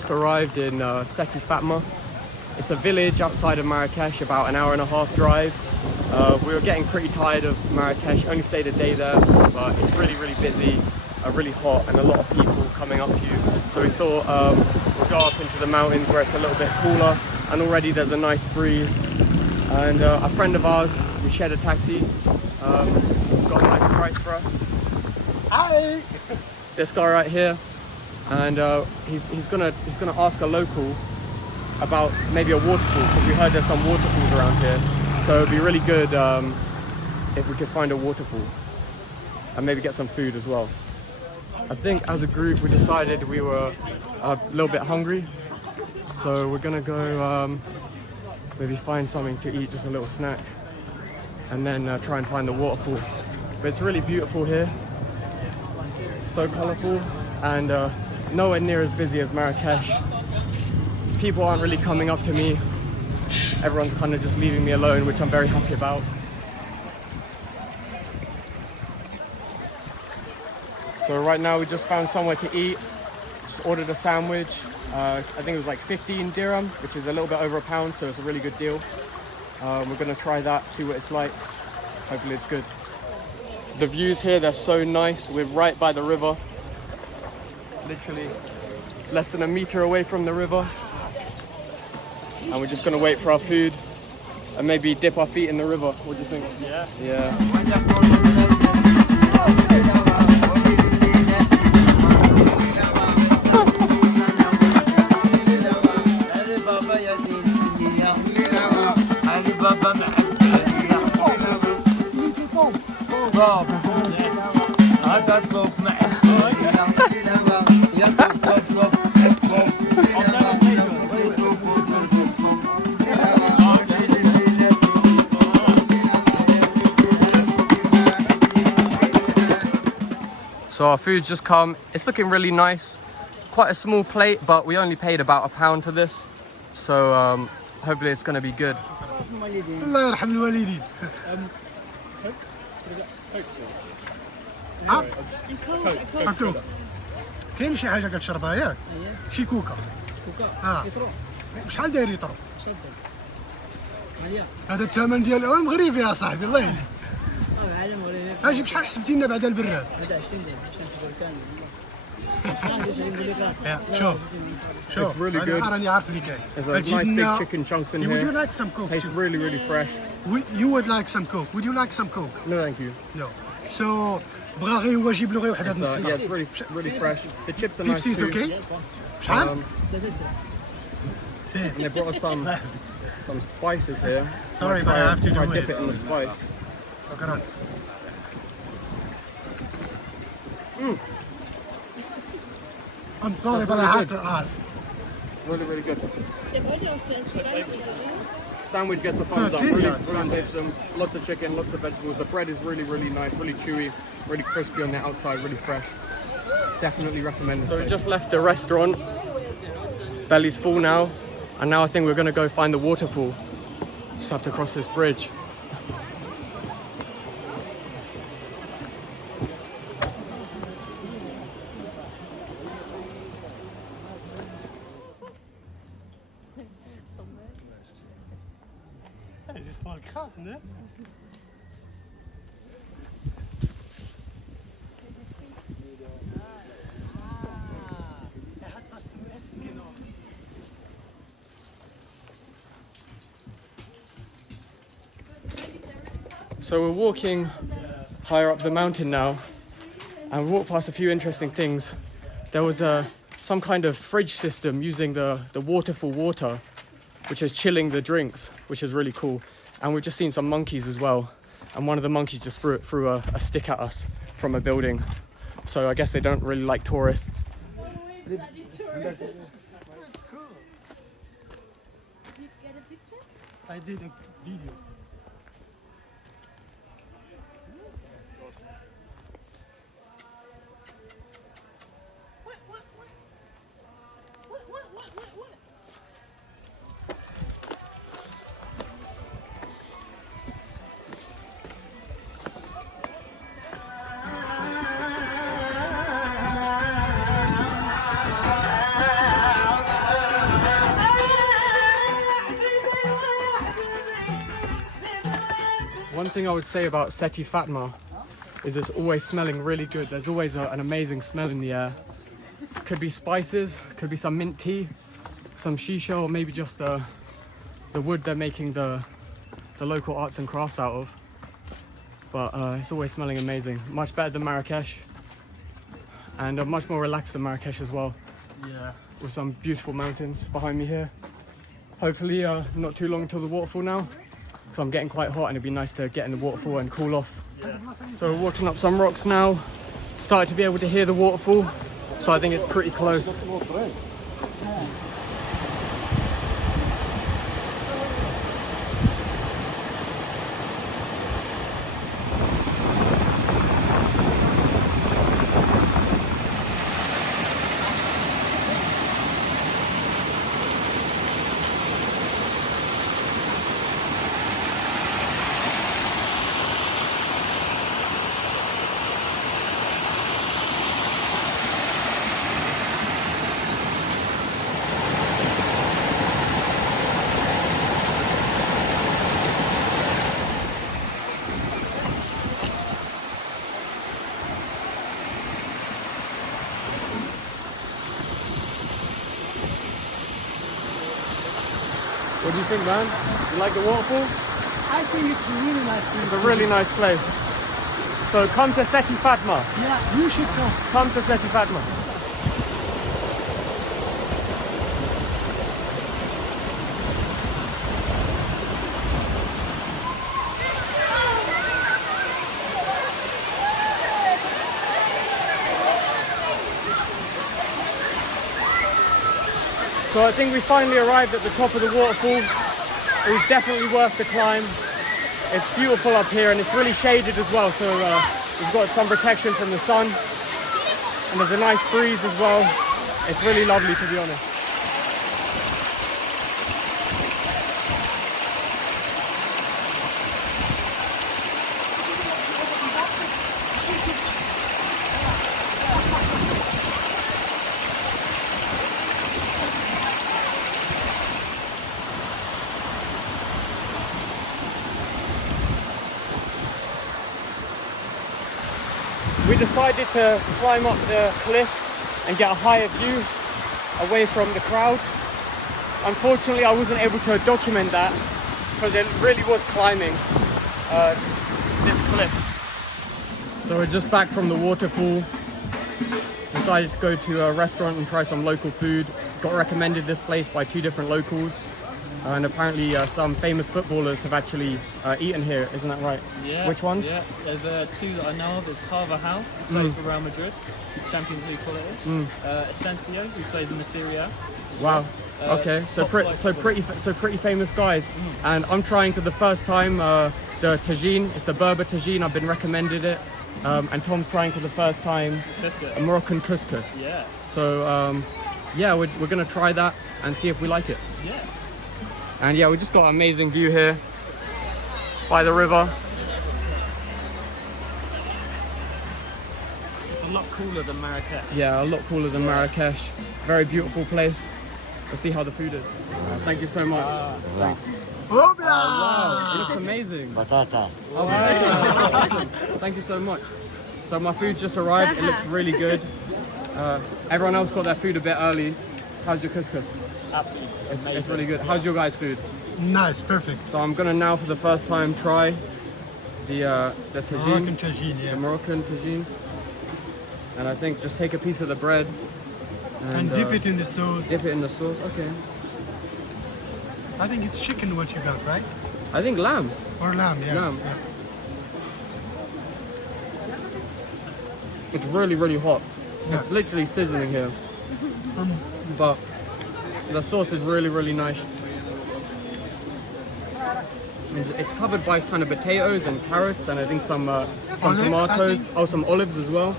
just arrived in Setti Fatma. It's a village outside of Marrakesh, about an hour and a half drive. We were getting pretty tired of Marrakesh, only stayed a day there, but it's really, really busy, really hot, and a lot of people coming up to you. So we thought we'll go up into the mountains where it's a little bit cooler, and already there's a nice breeze. And a friend of ours, we shared a taxi, got a nice price for us. Hi! This guy right here, and he's gonna ask a local about maybe a waterfall, because we heard there's some waterfalls around here. So it'd be really good if we could find a waterfall and maybe get some food as well. I think as a group we decided we were a little bit hungry, so we're gonna go maybe find something to eat, just a little snack, and then try and find the waterfall. But it's really beautiful here, so colourful, and nowhere near as busy as Marrakesh. People aren't really coming up to me. Everyone's kind of just leaving me alone, which I'm very happy about. So right now we just found somewhere to eat. Just ordered a sandwich. I think it was like 15 dirham, which is a little bit over a pound, so it's a really good deal. We're gonna try that, see what it's like. Hopefully it's good. The views here, they're so nice. We're right by the river. Literally less than a meter away from the river. And we're just gonna wait for our food and maybe dip our feet in the river. What do you think? Yeah. Yeah. So our food's just come. It's looking really nice. Quite a small plate, but we only paid about a pound for this. So hopefully it's gonna be good. الله يرحم الوالدين. كوك. كاين شي حاجة كتشربها ياك؟ شي كوكا. كوكا. وشحال داير يطرو؟ هذا الثمن ديال المغربي يا صاحبي الله يهديك. اجي بشحال حسبتي لنا بعد البراد؟ هذا 20 درهم عشان تقول كامل. شوف It's really good. راني عارف اللي كاين. There's like nice big chicken chunks in here. Would you like some coke? Tastes really, really fresh. You would like some coke. Would you like some coke? No, thank you. No. So بغا غير هو يجيب له غير وحده نص. Yeah, it's really fresh. The chips are nice Pepsi's too. okay? شحال؟ And they brought us some spices here. Sorry, but I have to do dip it in the spice. شكرا. I'm sorry, but I have to ask. Really, really good. Sandwich gets a thumbs up. Really wholesome. Lots of chicken, lots of vegetables. The bread is really, really nice, really chewy, really crispy on the outside, really fresh. Definitely recommend this. So we just left the restaurant. Belly's full now, and now I think we're gonna go find the waterfall. Just have to cross this bridge. Das ist voll krass, ne? Hat was zum Essen genommen. So we're walking higher up the mountain now, and we walked past a few interesting things. There was some kind of fridge system using the waterfall water, which is chilling the drinks, which is really cool. And we've just seen some monkeys as well. And one of the monkeys just threw a stick at us from a building. So I guess they don't really like tourists. Did you get a picture? I did a video. One thing I would say about Setti Fatma is it's always smelling really good. There's always an amazing smell in the air. Could be spices, could be some mint tea, some shisha, or maybe just the wood they're making the local arts and crafts out of. But it's always smelling amazing. Much better than Marrakesh, and much more relaxed than Marrakesh as well. Yeah. With some beautiful mountains behind me here. Hopefully not too long till the waterfall now, because I'm getting quite hot and it'd be nice to get in the waterfall and cool off. Yeah. So we're walking up some rocks now, started to be able to hear the waterfall, so I think it's pretty close. What do you think, man? You like the waterfall? I think it's a really nice place. It's a really nice place. So come to Setti Fatma. Yeah, you should come. Come to Setti Fatma. So I think we finally arrived at the top of the waterfall. It was definitely worth the climb. It's beautiful up here and it's really shaded as well, so we've got some protection from the sun. And there's a nice breeze as well. It's really lovely, to be honest. We decided to climb up the cliff and get a higher view away from the crowd. Unfortunately, I wasn't able to document that because it really was climbing this cliff. So we're just back from the waterfall. Decided to go to a restaurant and try some local food. Got recommended this place by 2 different locals. And apparently some famous footballers have actually eaten here, isn't that right? Yeah. Which ones? Yeah, there's 2 that I know of. There's Carvajal, who plays for Real Madrid, Champions League quality. Asensio, who plays in the Serie A. Wow. Okay, so pretty famous guys. And I'm trying for the first time the tajine. It's the Berber tajine. I've been recommended it. And Tom's trying for the first time a Moroccan couscous. Yeah. So yeah, we're gonna try that and see if we like it. Yeah. And yeah, we just got an amazing view here, just by the river. It's a lot cooler than Marrakesh. Yeah, a lot cooler than Marrakesh. Very beautiful place. Let's see how the food is. Thank you so much. Thanks. Hopla! Wow, it looks amazing. Batata. Oh, awesome. Thank you so much. So my food just arrived. It looks really good. Everyone else got their food a bit early. How's your couscous? Absolutely. It's really good. How's your guys' food? Nice, perfect. So I'm gonna now for the first time try the tajine. Moroccan tajine, yeah. The Moroccan tajine. And I think just take a piece of the bread And dip it in the sauce. Dip it in the sauce. Okay. I think it's chicken what you got, right? I think lamb. Or lamb, yeah. Lamb. Yeah. It's really, really hot. Yeah. It's literally sizzling here. But the sauce is really, really nice. It's covered by kind of potatoes and carrots, and I think some Olives, tomatoes. I think. Oh, some olives as well.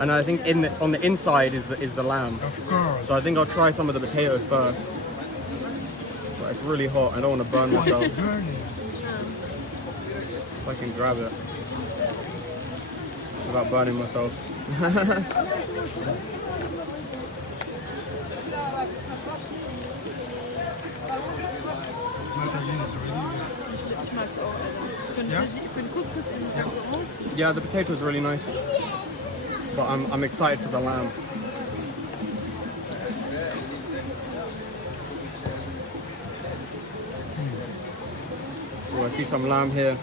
And I think on the inside is the lamb. Of course. So I think I'll try some of the potato first. But it's really hot. I don't want to burn myself. It's burning. If I can grab it without burning myself. My tajine is really good. Yeah. Yeah, the potato is really nice, but I'm excited for the lamb. Oh, I see some lamb here.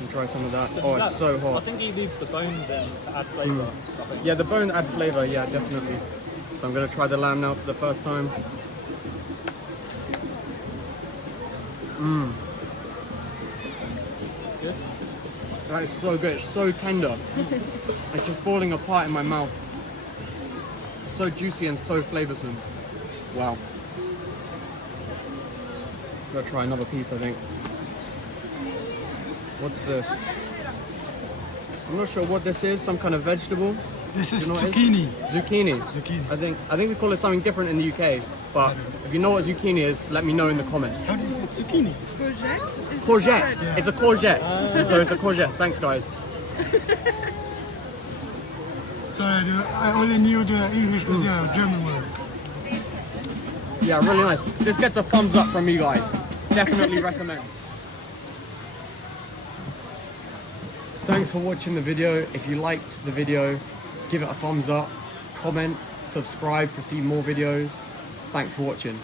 And try some of that. Oh, it's so I hot. think he leaves the bones in to add flavour. I think. Yeah, the bone add flavor. Yeah, definitely. So I'm gonna try the lamb now for the first time. Good. That is so good. It's so tender. It's just falling apart in my mouth. It's so juicy and so flavoursome. Wow. Gotta try another piece, I think. What's this? I'm not sure what this is. Some kind of vegetable. This is You know what it zucchini. Zucchini. Zucchini. I think we call it something different in the UK. But if you know what zucchini is, let me know in the comments. How do you say zucchini? Courgette. Yeah. It's a courgette. So it's a courgette. Thanks, guys. Sorry, I only knew the English or the German word. Yeah, really nice. This gets a thumbs up from you guys. Definitely recommend. Thanks for watching the video. If you liked the video, give it a thumbs up, comment, subscribe to see more videos. Thanks for watching.